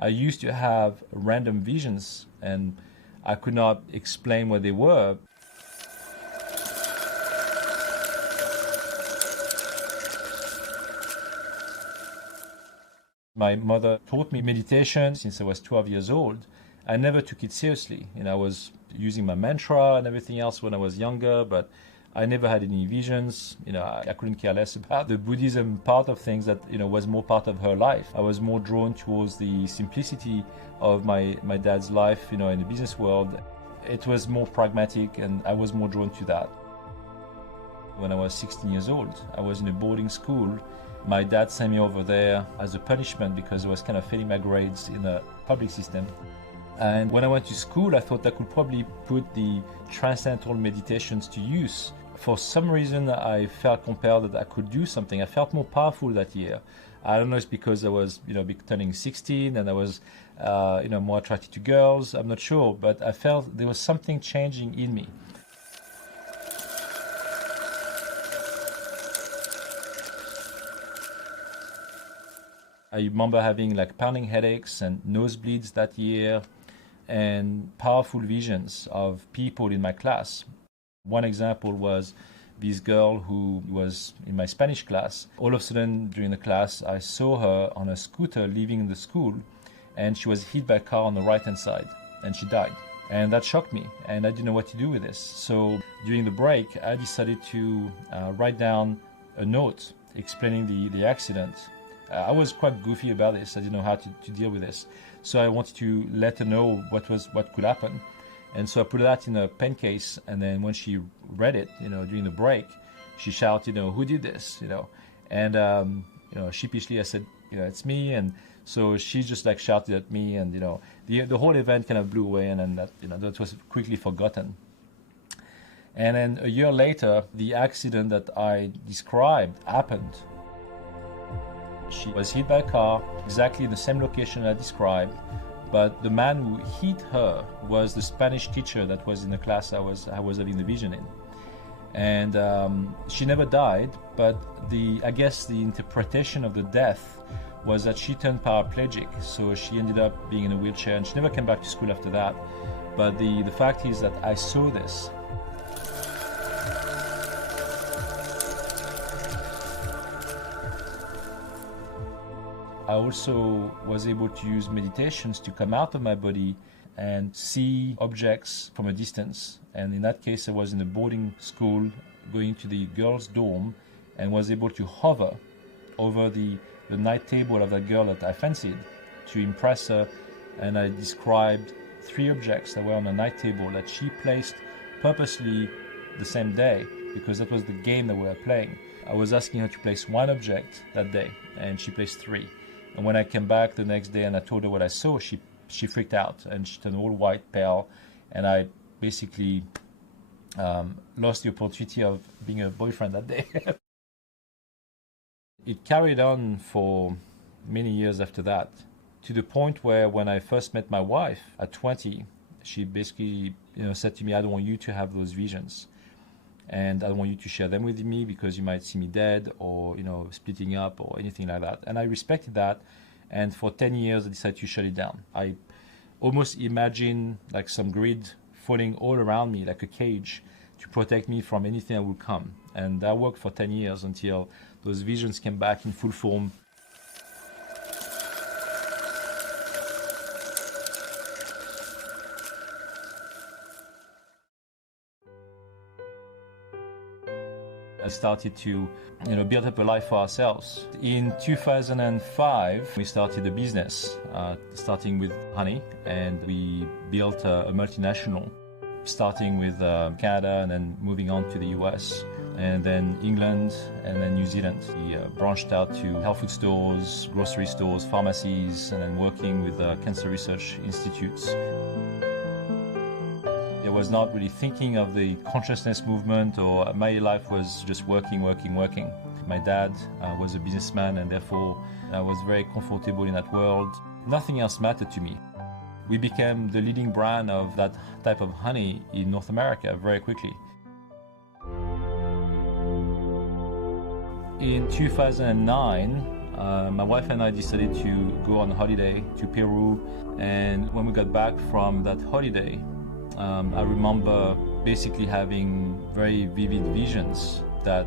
I used to have random visions and I could not explain what they were. My mother taught me meditation since I was 12 years old. I never took it seriously. I was using my mantra and everything else when I was younger, but I never had any visions. I couldn't care less about the Buddhism part of things that, was more part of her life. I was more drawn towards the simplicity of my dad's life, in the business world. It was more pragmatic and I was more drawn to that. When I was 16 years old, I was in a boarding school. My dad sent me over there as a punishment because I was kind of failing my grades in the public system. And when I went to school, I thought I could probably put the transcendental meditations to use. For some reason, I felt compelled that I could do something. I felt more powerful that year. I don't know, it's because I was, turning 16 and I was, more attracted to girls. I'm not sure, but I felt there was something changing in me. I remember having pounding headaches and nosebleeds that year and powerful visions of people in my class. One example was this girl who was in my Spanish class. All of a sudden during the class, I saw her on a scooter leaving the school and she was hit by a car on the right-hand side and she died. And that shocked me and I didn't know what to do with this. So during the break, I decided to write down a note explaining the accident. I was quite goofy about this. I didn't know how to deal with this. So I wanted to let her know what could happen. And so I put that in a pen case. And then when she read it, during the break, she shouted, who did this, And, sheepishly I said, it's me. And so she just shouted at me and, the whole event kind of blew away and then that was quickly forgotten. And then a year later, the accident that I described happened. She was hit by a car, exactly in the same location I described, but the man who hit her was the Spanish teacher that was in the class I was having the vision in. And she never died, but I guess the interpretation of the death was that she turned paraplegic, so she ended up being in a wheelchair and she never came back to school after that. But the fact is that I saw this. I also was able to use meditations to come out of my body and see objects from a distance. And in that case, I was in a boarding school going to the girls' dorm and was able to hover over the night table of that girl that I fancied to impress her. And I described 3 objects that were on the night table that she placed purposely the same day because that was the game that we were playing. I was asking her to place 1 object that day and she placed 3. And when I came back the next day and I told her what I saw, she freaked out and she turned all white, pale, and I basically lost the opportunity of being a boyfriend that day. It carried on for many years after that, to the point where when I first met my wife at 20, she basically said to me, I don't want you to have those visions. And I don't want you to share them with me because you might see me dead or, splitting up or anything like that. And I respected that. And for 10 years, I decided to shut it down. I almost imagine some grid falling all around me like a cage to protect me from anything that would come. And that worked for 10 years until those visions came back in full form. I started to build up a life for ourselves. In 2005, we started a business, starting with honey, and we built a multinational, starting with Canada and then moving on to the US, and then England, and then New Zealand. We branched out to health food stores, grocery stores, pharmacies, and then working with cancer research institutes. I was not really thinking of the consciousness movement, or my life was just working. My dad was a businessman and therefore I was very comfortable in that world. Nothing else mattered to me. We became the leading brand of that type of honey in North America very quickly. In 2009, my wife and I decided to go on holiday to Peru, and when we got back from that holiday, I remember basically having very vivid visions that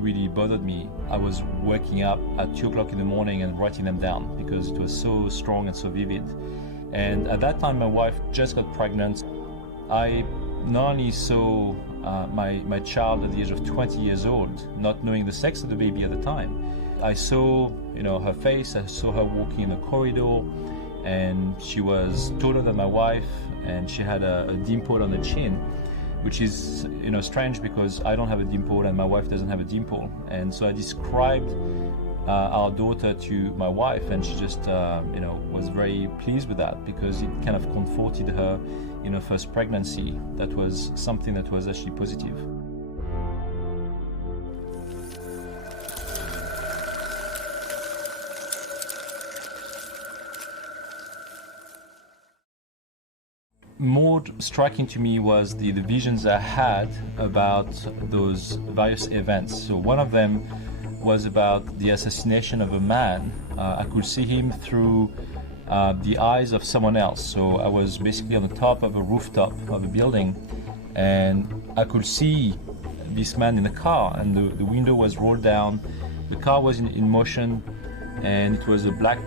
really bothered me. I was waking up at 2 o'clock in the morning and writing them down because it was so strong and so vivid. And at that time, my wife just got pregnant. I not only saw my child at the age of 20 years old, not knowing the sex of the baby at the time. I saw, her face. I saw her walking in the corridor, and she was taller than my wife, and she had a dimple on the chin, which is, strange because I don't have a dimple and my wife doesn't have a dimple. And so I described our daughter to my wife, and she just, was very pleased with that because it kind of comforted her in her first pregnancy. That was something that was actually positive. More striking to me was the visions I had about those various events. So one of them was about the assassination of a man. I could see him through the eyes of someone else. So I was basically on the top of a rooftop of a building, and I could see this man in a car, and the window was rolled down. The car was in motion, and it was a black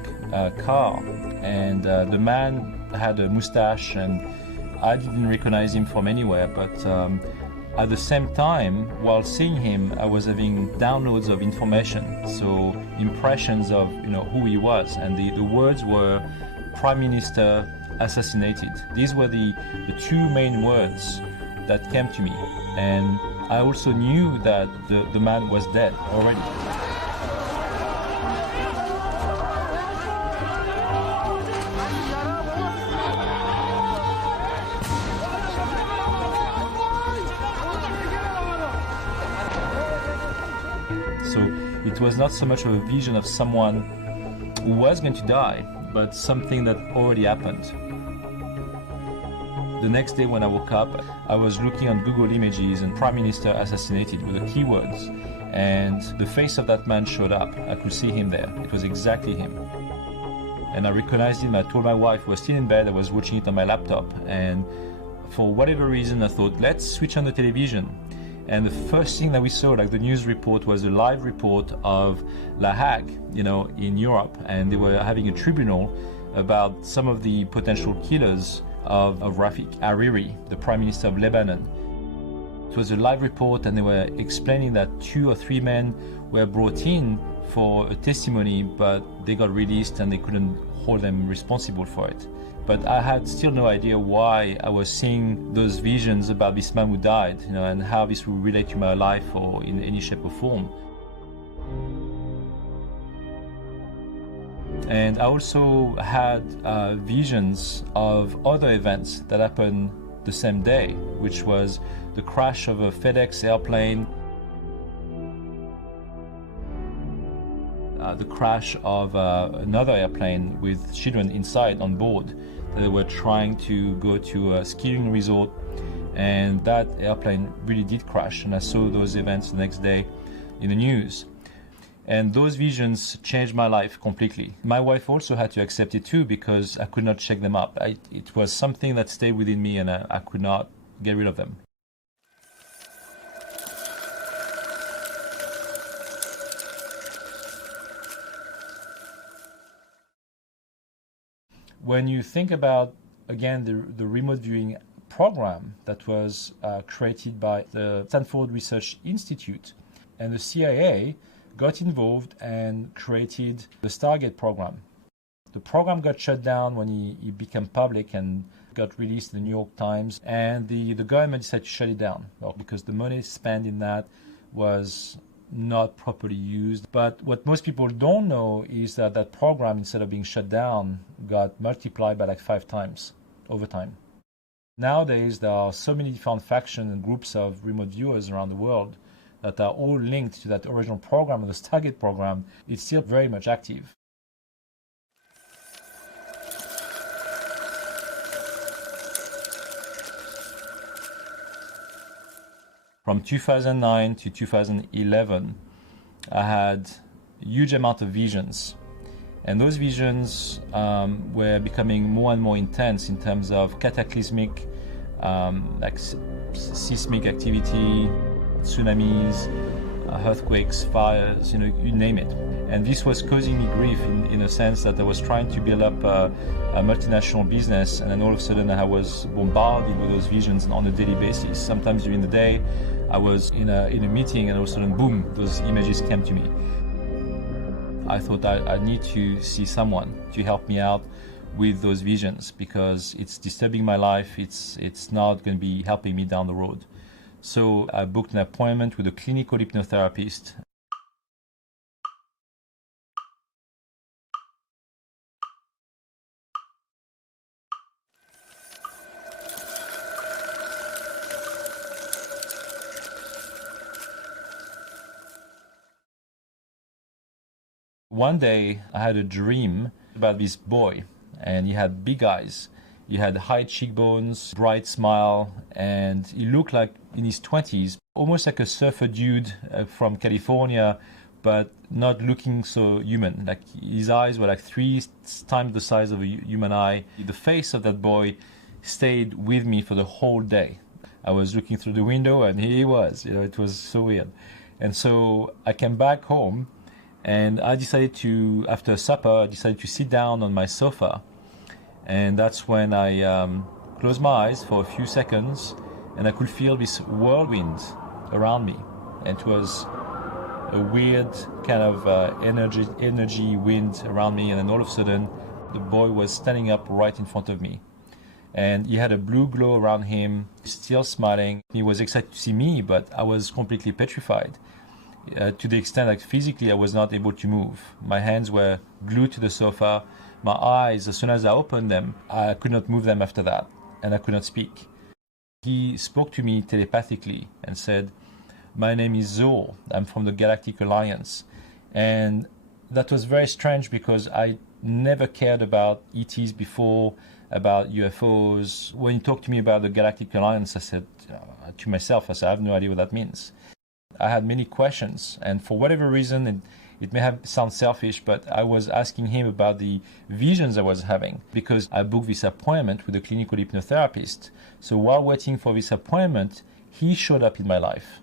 car, and the man had a mustache, and I didn't recognize him from anywhere, but at the same time, while seeing him, I was having downloads of information, so impressions of who he was, and the words were Prime Minister assassinated. These were the two main words that came to me, and I also knew that the man was dead already. So it was not so much of a vision of someone who was going to die, but something that already happened. The next day when I woke up, I was looking on Google Images and Prime Minister assassinated with the keywords, and the face of that man showed up. I could see him there. It was exactly him. And I recognized him. I told my wife, who was still in bed, I was watching it on my laptop, and for whatever reason I thought, let's switch on the television. And the first thing that we saw, like the news report, was a live report of La Hague, in Europe, and they were having a tribunal about some of the potential killers of Rafik Hariri, the Prime Minister of Lebanon. It was a live report, and they were explaining that 2 or 3 men were brought in for a testimony, but they got released and they couldn't hold them responsible for it. But I had still no idea why I was seeing those visions about this man who died, and how this would relate to my life or in any shape or form. And I also had visions of other events that happened the same day, which was the crash of a FedEx airplane, the crash of another airplane with children inside on board. They were trying to go to a skiing resort, and that airplane really did crash, and I saw those events the next day in the news. And those visions changed my life completely. My wife also had to accept it too, because I could not shake them up. It was something that stayed within me, and I could not get rid of them. When you think about, again, the remote viewing program that was created by the Stanford Research Institute, and the CIA got involved and created the Stargate program. The program got shut down when he became public and got released in the New York Times, and the government decided to shut it down, because the money spent in that was not properly used. But what most people don't know is that that program, instead of being shut down, got multiplied by like 5 times over time. Nowadays, there are so many different factions and groups of remote viewers around the world that are all linked to that original program, the Stargate program. It's still very much active. From 2009 to 2011, I had, huge amount of visions. And those visions were becoming more and more intense in terms of cataclysmic, like seismic activity, tsunamis, earthquakes, fires, you name it. And this was causing me grief in a sense that I was trying to build up a multinational business, and then all of a sudden I was bombarded with those visions on a daily basis. Sometimes during the day, I was in a meeting, and all of a sudden, boom, those images came to me. I thought I need to see someone to help me out with those visions, because it's disturbing my life. It's not going to be helping me down the road. So I booked an appointment with a clinical hypnotherapist. One day I had a dream about this boy, and he had big eyes. He had high cheekbones, bright smile, and he looked like in his 20s, almost like a surfer dude from California, but not looking so human. Like his eyes were like 3 times the size of a human eye. The face of that boy stayed with me for the whole day. I was looking through the window, and here he was. It was so weird. And so I came back home, and I decided to, after supper, I decided to sit down on my sofa. And that's when I closed my eyes for a few seconds, and I could feel this whirlwind around me. And it was a weird kind of energy wind around me, and then all of a sudden, the boy was standing up right in front of me. And he had a blue glow around him, still smiling. He was excited to see me, but I was completely petrified. To the extent that physically I was not able to move. My hands were glued to the sofa. My eyes, as soon as I opened them, I could not move them after that, and I could not speak. He spoke to me telepathically and said, "My name is 𝐽𝑜. I'm from the Galactic Alliance." And that was very strange, because I never cared about ETs before, about UFOs. When he talked to me about the Galactic Alliance, I said to myself, I have no idea what that means. I had many questions, and for whatever reason, it may have sound selfish, but I was asking him about the visions I was having, because I booked this appointment with a clinical hypnotherapist. So while waiting for this appointment, he showed up in my life.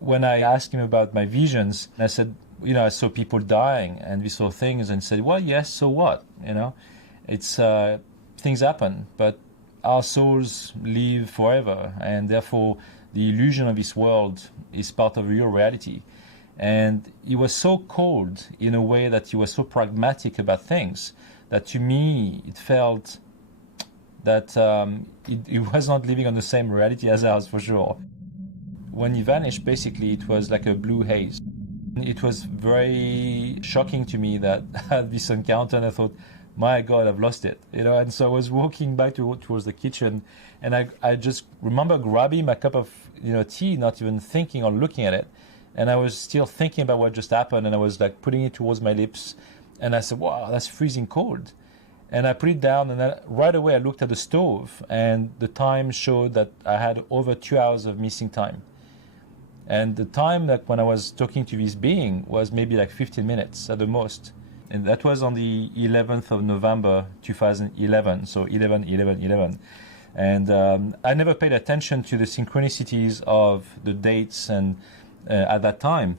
When I asked him about my visions, I said, I saw people dying and we saw things, and he said, well, yes, so what? It's things happen, but our souls live forever, and therefore the illusion of this world is part of your reality. And he was so cold in a way that he was so pragmatic about things that to me it felt that he was not living on the same reality as ours, for sure. When he vanished, basically it was like a blue haze. It was very shocking to me that I had this encounter, and I thought, my God, I've lost it, And so I was walking back towards the kitchen, and I just remember grabbing my cup of tea, not even thinking or looking at it. And I was still thinking about what just happened, and I was like putting it towards my lips, and I said, wow, that's freezing cold. And I put it down, and then right away I looked at the stove, and the time showed that I had over 2 hours of missing time. And the time that when I was talking to this being was maybe like 15 minutes at the most. And that was on the 11th of November, 2011, so 11/11/11. And I never paid attention to the synchronicities of the dates and at that time.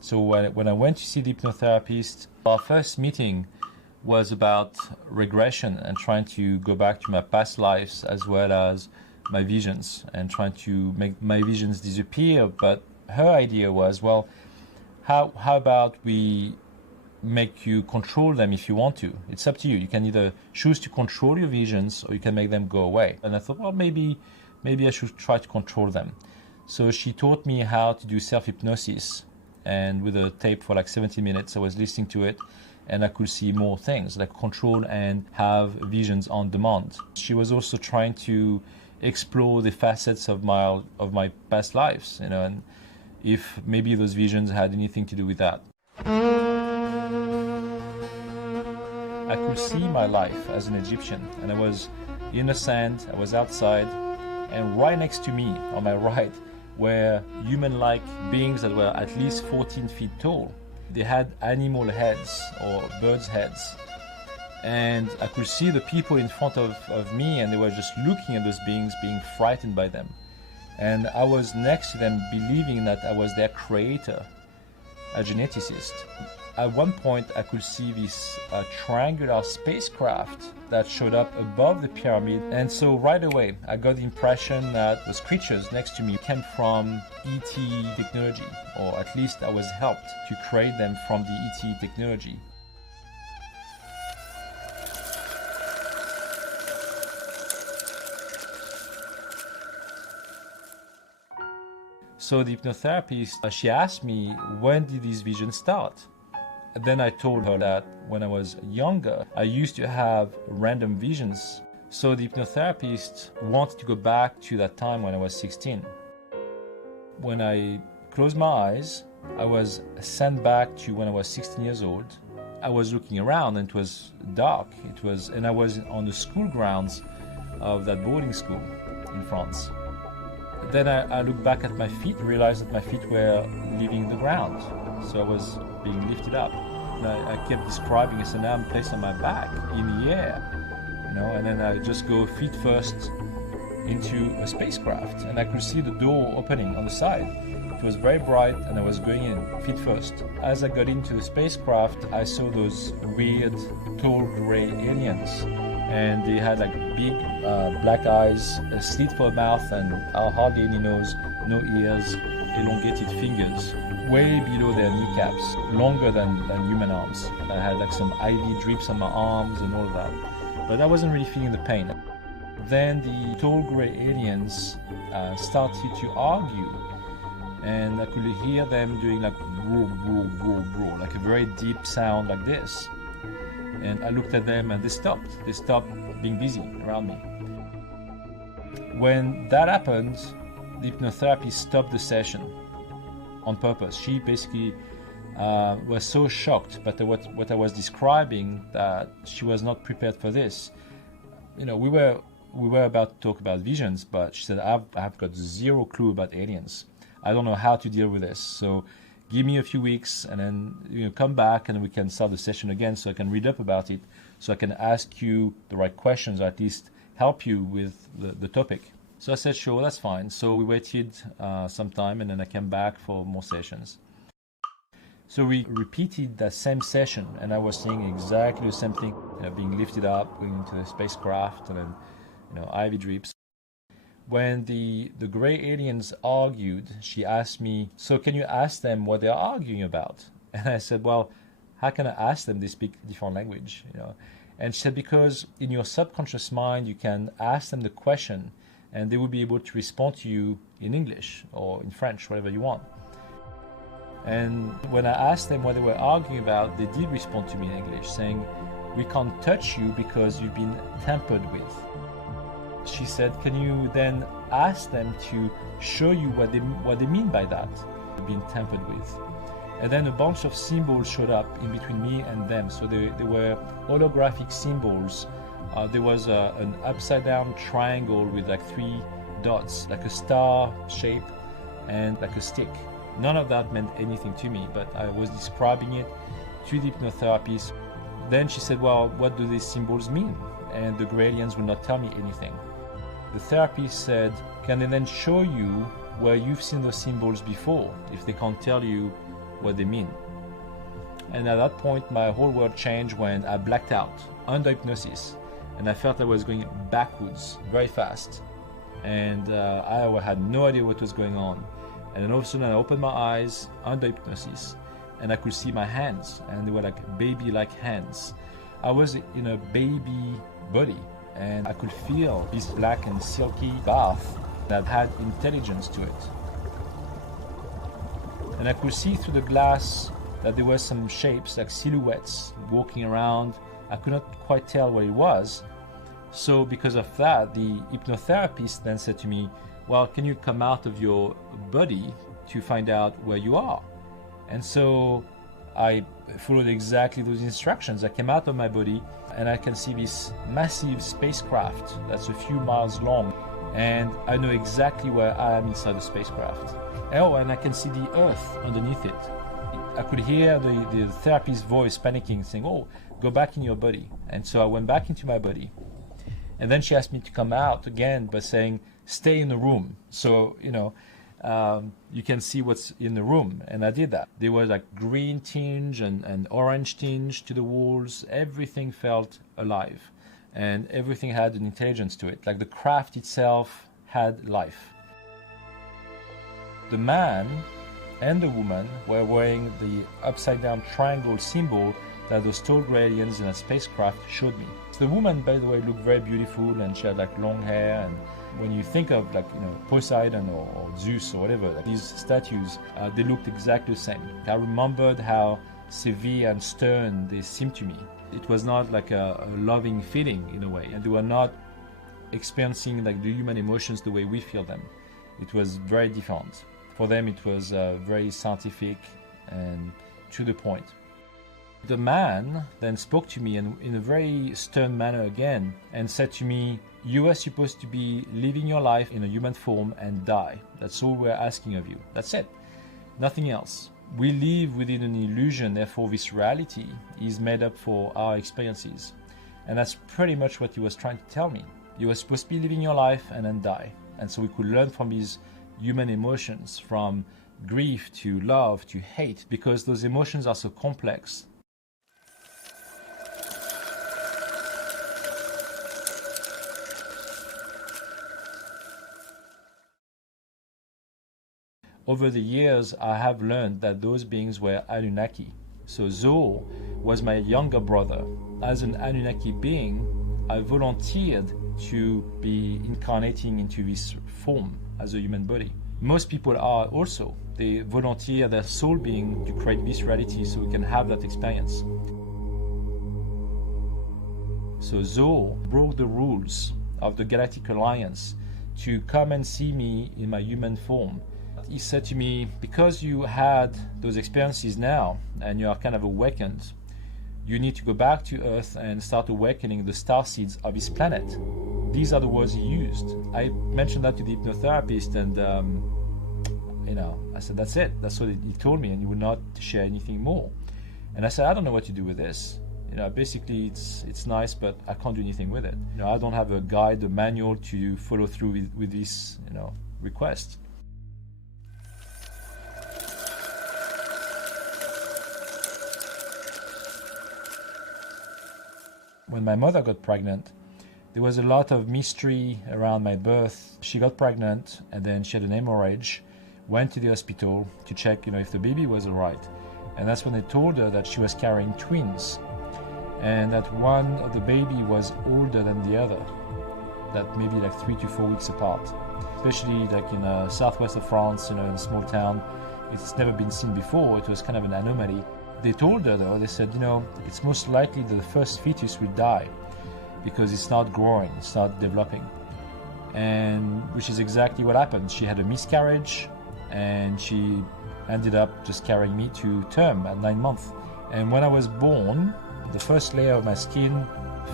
So when I went to see the hypnotherapist, our first meeting was about regression and trying to go back to my past lives as well as my visions, and trying to make my visions disappear. But her idea was, well, how about we make you control them if you want to? It's up to you. You can either choose to control your visions, or you can make them go away. And I thought, well, maybe I should try to control them. So she taught me how to do self-hypnosis, and with a tape for like 70 minutes, I was listening to it, and I could see more things, like control and have visions on demand. She was also trying to explore the facets of my past lives, and if maybe those visions had anything to do with that. I could see my life as an Egyptian, and I was in the sand. I was outside, and right next to me, on my right, were human-like beings that were at least 14 feet tall. They had animal heads or birds' heads. And I could see the people in front of me, and they were just looking at those beings, being frightened by them. And I was next to them, believing that I was their creator, a geneticist. At one point, I could see this triangular spacecraft that showed up above the pyramid. And so right away, I got the impression that those creatures next to me came from ET technology, or at least I was helped to create them from the ET technology. So the hypnotherapist, she asked me, when did these visions start? And then I told her that when I was younger, I used to have random visions. So the hypnotherapist wanted to go back to that time when I was 16. When I closed my eyes, I was sent back to when I was 16 years old. I was looking around, and it was dark. And I was on the school grounds of that boarding school in France. Then I looked back at my feet, realized that my feet were leaving the ground. So I was being lifted up. And I kept describing it, so now I'm placed on my back in the air, and then I just go feet first into a spacecraft, and I could see the door opening on the side. It was very bright, and I was going in feet first. As I got into the spacecraft, I saw those weird, tall gray aliens, and they had like big black eyes, a slit for a mouth, and hardly any nose, no ears, elongated fingers, way below their kneecaps, longer than human arms. I had like some IV drips on my arms and all of that, but I wasn't really feeling the pain. Then the tall gray aliens started to argue, and I could hear them doing like roar, roar, roar, roar, like a very deep sound like this. And I looked at them, and they stopped. They stopped being busy around me. When that happened, the hypnotherapist stopped the session on purpose. She basically was so shocked by what I was describing that she was not prepared for this. We were about to talk about visions, but she said, I've got zero clue about aliens. I don't know how to deal with this. So give me a few weeks, and then come back, and we can start the session again, so I can read up about it, so I can ask you the right questions, or at least help you with the topic. So I said, sure, that's fine. So we waited some time, and then I came back for more sessions. So we repeated that same session, and I was seeing exactly the same thing, being lifted up, going into the spacecraft, and then IV drips. When the gray aliens argued, she asked me, so can you ask them what they're arguing about? And I said, well, how can I ask them? They speak a different language, And she said, because in your subconscious mind, you can ask them the question, and they will be able to respond to you in English or in French, whatever you want. And when I asked them what they were arguing about, they did respond to me in English, saying, we can't touch you because you've been tampered with. She said, can you then ask them to show you what they mean by that, being tampered with? And then a bunch of symbols showed up in between me and them. So they were holographic symbols. There was an upside down triangle with like 3 dots, like a star shape and like a stick. None of that meant anything to me, but I was describing it to the hypnotherapist. Then she said, well, what do these symbols mean? And the gray aliens would not tell me anything. The therapist said, can they then show you where you've seen those symbols before, if they can't tell you what they mean? And at that point, my whole world changed when I blacked out under hypnosis, and I felt I was going backwards very fast. And I had no idea what was going on. And then all of a sudden I opened my eyes under hypnosis, and I could see my hands, and they were like baby-like hands. I was in a baby body, and I could feel this black and silky bath that had intelligence to it. And I could see through the glass that there were some shapes, like silhouettes, walking around. I could not quite tell what it was. So because of that, the hypnotherapist then said to me, well, can you come out of your body to find out where you are? And so I followed exactly those instructions. I came out of my body, and I can see this massive spacecraft that's a few miles long, and I know exactly where I am inside the spacecraft. Oh, and I can see the Earth underneath it. I could hear the therapist's voice panicking, saying, "Oh, go back in your body." And so I went back into my body. And then she asked me to come out again by saying, "Stay in the room." So, you can see what's in the room. And I did that. There was like green tinge and orange tinge to the walls. Everything felt alive. And everything had an intelligence to it. Like the craft itself had life. The man and the woman were wearing the upside-down triangle symbol that those tall gray aliens in a spacecraft showed me. The woman, by the way, looked very beautiful, and she had like long hair. And when you think of Poseidon or Zeus or whatever, these statues, they looked exactly the same. I remembered how severe and stern they seemed to me. It was not like a loving feeling in a way, and they were not experiencing like the human emotions the way we feel them. It was very different. For them, it was very scientific and to the point. The man then spoke to me in a very stern manner again and said to me, "You are supposed to be living your life in a human form and die. That's all we're asking of you. That's it. Nothing else. We live within an illusion, therefore this reality is made up for our experiences." And that's pretty much what he was trying to tell me. You were supposed to be living your life and then die. And so we could learn from these human emotions, from grief to love to hate, because those emotions are so complex. Over the years, I have learned that those beings were Annunaki. So 𝐽𝑜 was my younger brother. As an Annunaki being, I volunteered to be incarnating into this form as a human body. Most people are also. They volunteer their soul being to create this reality so we can have that experience. So 𝐽𝑜 broke the rules of the Galactic Alliance to come and see me in my human form. He said to me, "Because you had those experiences now and you are kind of awakened, you need to go back to Earth and start awakening the star seeds of this planet." These are the words he used. I mentioned that to the hypnotherapist, and I said, "That's it. That's what he told me," and he would not share anything more. And I said, "I don't know what to do with this. Basically it's nice, but I can't do anything with it. I don't have a guide, a manual to follow through with this, request." When my mother got pregnant, there was a lot of mystery around my birth. She got pregnant and then she had an hemorrhage, went to the hospital to check if the baby was all right. And that's when they told her that she was carrying twins and that one of the baby was older than the other, that maybe like 3 to 4 weeks apart. Especially like in southwest of France, in a small town, it's never been seen before. It was kind of an anomaly. They told her though, they said, it's most likely that the first fetus will die because it's not growing, it's not developing. And which is exactly what happened. She had a miscarriage and she ended up just carrying me to term at 9 months. And when I was born, the first layer of my skin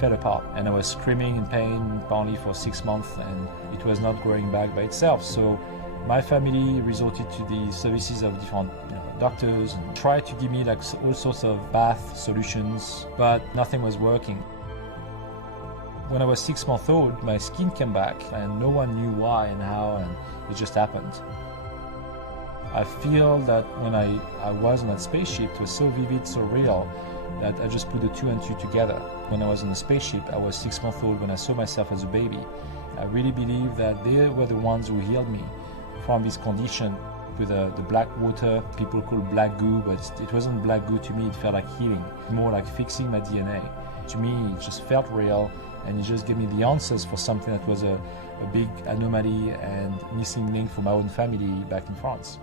fell apart and I was screaming in pain apparently for 6 months, and it was not growing back by itself. So my family resorted to the services of different doctors and tried to give me like all sorts of bath solutions, but nothing was working. When I was 6 months old, my skin came back and no one knew why and how, and it just happened. I feel that when I was on that spaceship, it was so vivid, so real, that I just put the 2 and 2 together. When I was on the spaceship, I was 6 months old when I saw myself as a baby. I really believe that they were the ones who healed me from this condition with the black water, people call black goo, but it wasn't black goo to me, it felt like healing, more like fixing my DNA. To me, it just felt real, and it just gave me the answers for something that was a big anomaly and missing link for my own family back in France.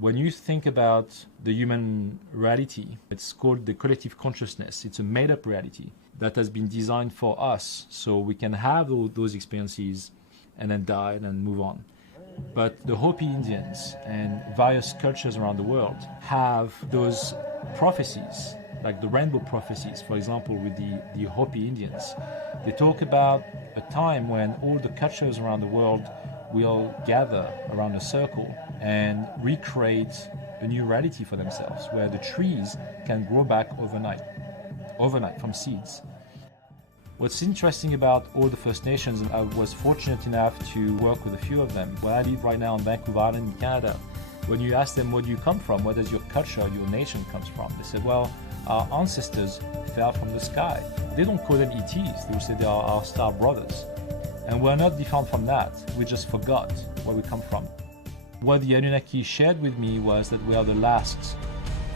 When you think about the human reality, it's called the collective consciousness. It's a made-up reality that has been designed for us, so we can have all those experiences and then die and then move on. But the Hopi Indians and various cultures around the world have those prophecies, like the rainbow prophecies, for example, with the Hopi Indians. They talk about a time when all the cultures around the world will gather around a circle and recreate a new reality for themselves, where the trees can grow back overnight from seeds. What's interesting about all the First Nations, and I was fortunate enough to work with a few of them. Where I live right now on Vancouver Island in Canada, when you ask them where do you come from, where does your culture, your nation comes from, they said, well, our ancestors fell from the sky. They don't call them ETs, they will say they are our star brothers. And we're not different from that, we just forgot where we come from. What the Anunnaki shared with me was that we are the last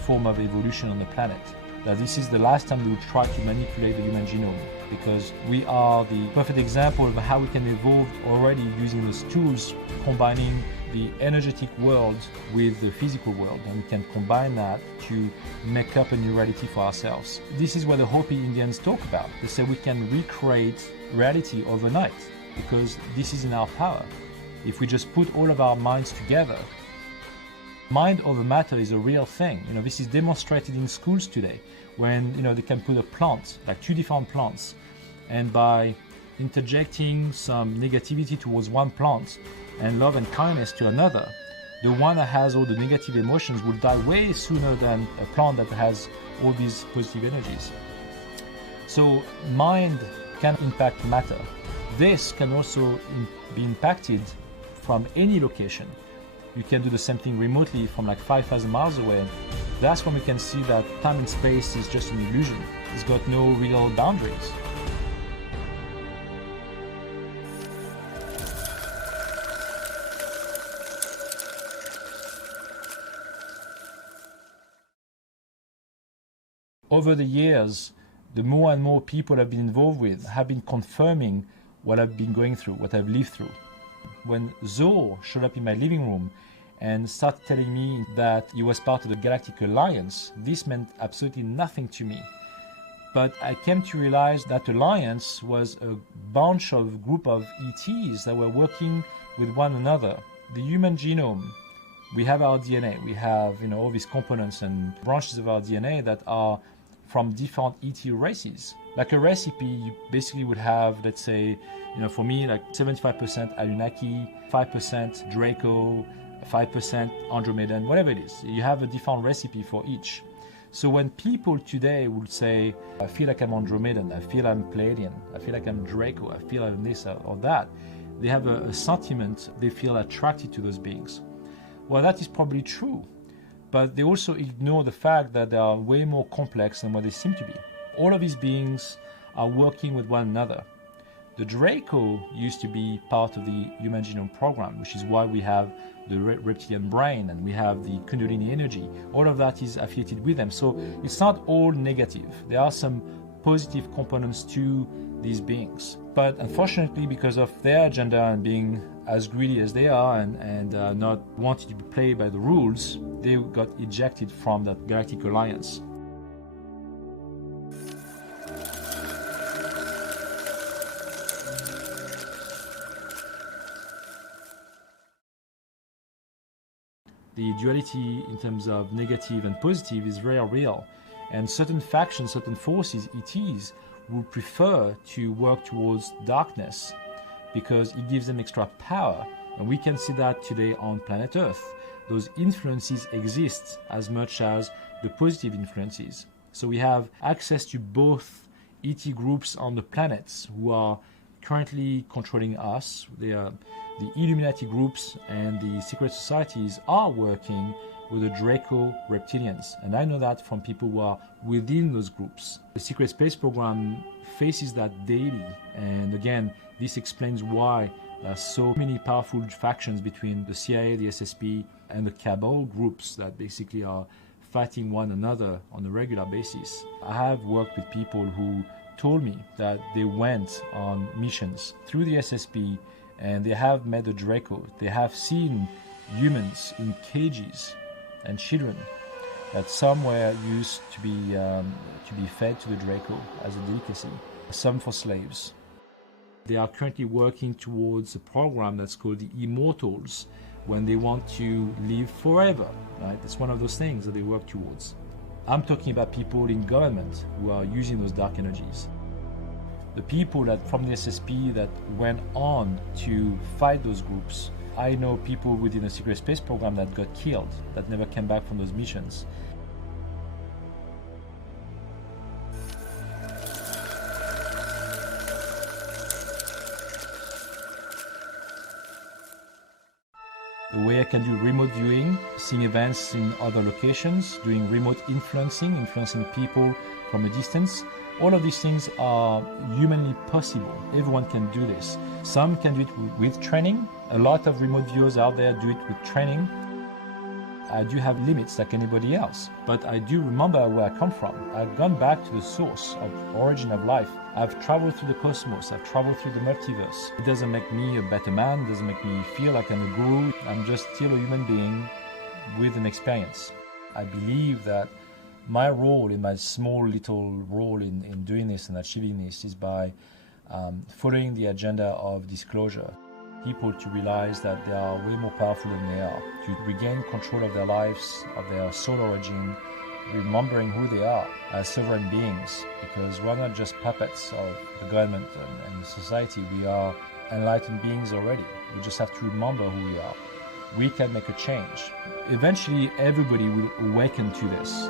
form of evolution on the planet. That this is the last time we will try to manipulate the human genome, because we are the perfect example of how we can evolve already using those tools, combining the energetic world with the physical world, and we can combine that to make up a new reality for ourselves. This is what the Hopi Indians talk about. They say we can recreate reality overnight because this is in our power. If we just put all of our minds together, mind over matter is a real thing. This is demonstrated in schools today when, they can put a plant, like two different plants, and by interjecting some negativity towards one plant and love and kindness to another, the one that has all the negative emotions will die way sooner than a plant that has all these positive energies. So mind can impact matter. This can also be impacted from any location. You can do the same thing remotely from like 5,000 miles away. That's when we can see that time and space is just an illusion. It's got no real boundaries. Over the years, the more and more people I've been involved with have been confirming what I've been going through, what I've lived through. When Zoe showed up in my living room and started telling me that he was part of the Galactic Alliance, this meant absolutely nothing to me. But I came to realize that alliance was a group of ETs that were working with one another. The human genome, we have our DNA, we have all these components and branches of our DNA that are from different ET races. Like a recipe, you basically would have, let's say, for me, like 75% Anunnaki, 5% Draco, 5% Andromedan, whatever it is. You have a different recipe for each. So when people today would say, I feel like I'm Andromedan, I feel I'm Pleiadian, I feel like I'm Draco, I feel I'm this or that, they have a sentiment, they feel attracted to those beings. Well, that is probably true, but they also ignore the fact that they are way more complex than what they seem to be. All of these beings are working with one another. The Draco used to be part of the Human Genome Program, which is why we have the reptilian brain and we have the Kundalini energy. All of that is affiliated with them. So it's not all negative. There are some positive components to these beings. But unfortunately, because of their agenda and being as greedy as they are and not wanting to be played by the rules, they got ejected from that Galactic Alliance. The duality in terms of negative and positive is very real. And certain factions, certain forces, ETs, would prefer to work towards darkness because it gives them extra power. And we can see that today on planet Earth. Those influences exist as much as the positive influences. So we have access to both ET groups on the planets who are currently controlling us. They are the Illuminati groups and the secret societies are working with the Draco reptilians. And I know that from people who are within those groups. The secret space program faces that daily. And again, this explains why there are so many powerful factions between the CIA, the SSP, and the cabal groups that basically are fighting one another on a regular basis. I have worked with people who told me that they went on missions through the SSP and they have met the Draco. They have seen humans in cages and children that some were used to be fed to the Draco as a delicacy, some for slaves. They are currently working towards a program that's called the Immortals, when they want to live forever, right? It's one of those things that they work towards. I'm talking about people in government who are using those dark energies. The people that from the SSP that went on to fight those groups. I know people within the secret space program that got killed, that never came back from those missions. The way I can do remote viewing, seeing events in other locations, doing remote influencing people from a distance. All of these things are humanly possible. Everyone can do this. Some can do it with training. A lot of remote viewers out there do it with training. I do have limits like anybody else, but I do remember where I come from. I've gone back to the source of origin of life. I've traveled through the cosmos. I've traveled through the multiverse. It doesn't make me a better man. It doesn't make me feel like I'm a guru. I'm just still a human being with an experience. I believe that my role, in my small little role in doing this and achieving this, is by following the agenda of disclosure. People to realize that they are way more powerful than they are, to regain control of their lives, of their soul origin, remembering who they are as sovereign beings, because we're not just puppets of the government and society. We are enlightened beings already. We just have to remember who we are. We can make a change. Eventually, everybody will awaken to this.